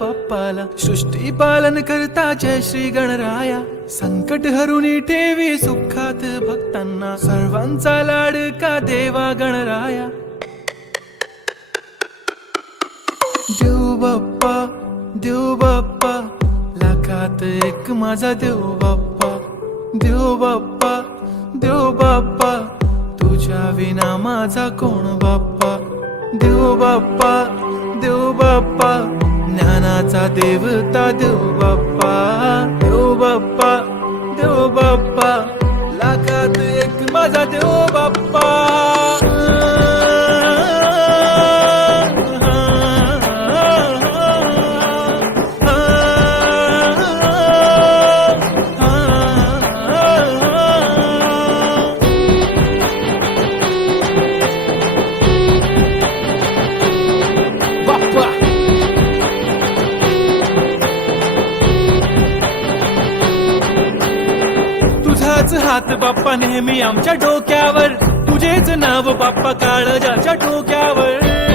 बाप्पाला. सृष्टी पालन करता जय श्री गणराया. संकट हरुनी ठेवी सुखात भक्तांना. सर्वांचा लाडका देवा गणराया. देव बाप्पा, देव बाप्पा, लाखात एक माझा देव बाप्पा. देव बाप्पा, देव बाप्पा, तुझ्या विना माझा कोण बाप्पा. देव बाप्पा, देव बाप्पा, ज्ञानाचा देवता देव बाप्पा. देव बाप्पा, देव बाप्पा, लाखात एक माझा देव बाप्पा. तुझाच हात बाप्पा नेहमी आमच्या डोक्यावर. तुझेच नाव बाप्पा काळजाच्या डोक्यावर.